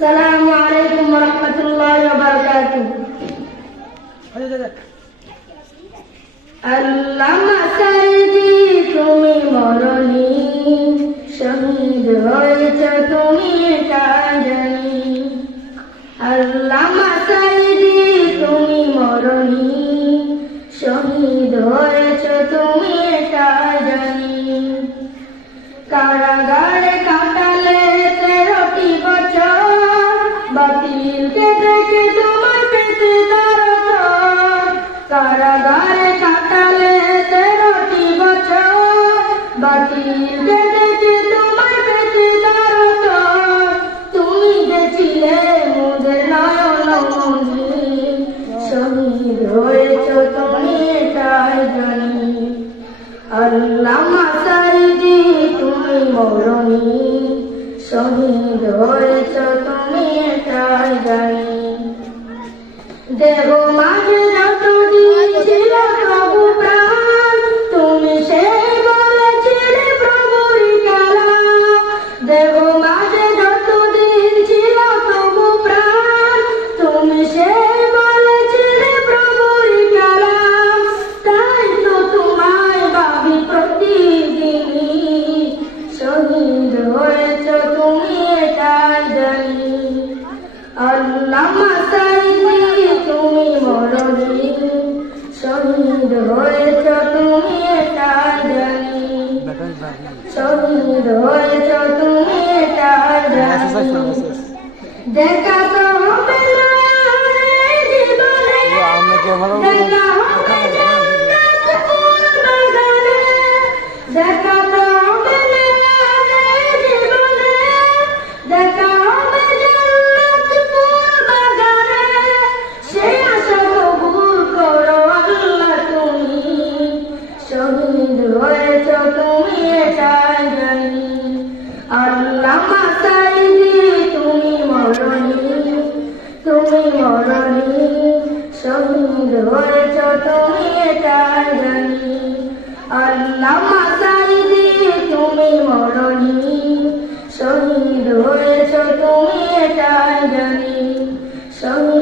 আসসালামু আলাইকুম ওয়া রাহমাতুল্লাহি ওয়া বারাকাতুহু। আল্লামা সাইদি তুমি মরণি, শহীদ হয়েছ তুমি এটা জানি। আল্লামা সাইদি তুমি মরণি, শহীদ হয়েছ তুমি এটা জানি। কারাগারে কাটালে 13টি বছর, বাতিলকে দেখে তোমার পেতে দরদ। কারাগারে কাটালে 13টি বছর, বাতিলকে দেখে তোমার পেতে দরদ। তুমি গেছিলে মোদের নয়ন মনি, শহীদ হয়েছ তুমি এটাই জানি। আল্লামা সাইদি তুমি মরণি, শহীদ হয়েছ তুমি এটাই জানি। দেহ মাঝে যতদিন ছিল প্রভু প্রাণ, তুমি সে বলেছিলে প্রভুর কালাম। দেহ মাঝে যতদিন ছিল প্রভু প্রাণ, তুমি সে বলেছিলে প্রভুর কালাম। তাই তো তোমায় ভাবি প্রতিদিনই, শহীদ হয়েছ তুমি এটাই জানি। আল্লামা সাইদি তুমি মরণি, শহীদ হয়েছ তুমি এটাই জানি। শহীদ হয়েছ তুমি এটাই জানি। দেখা তো হবে না এই জীবনে, দেখা হবে জান্নাতুল বাগানে। দেখা তো হবে না এই জীবনে, দেখা হবে জান্নাতুল বাগানে। সেই আশা কবুল করো আল্লাহ তুমি, শহীদ হয়েছ তুমি এটাই জানি। আল্লামা সাইদি তুমি মরণি, তুমি মরণি, শহীদ হয়েছ তুমি এটাই জানি। আল্লামা সাইদি তুমি মরণি, শহীদ হয়েছ তুমি এটাই জানি। শহীদ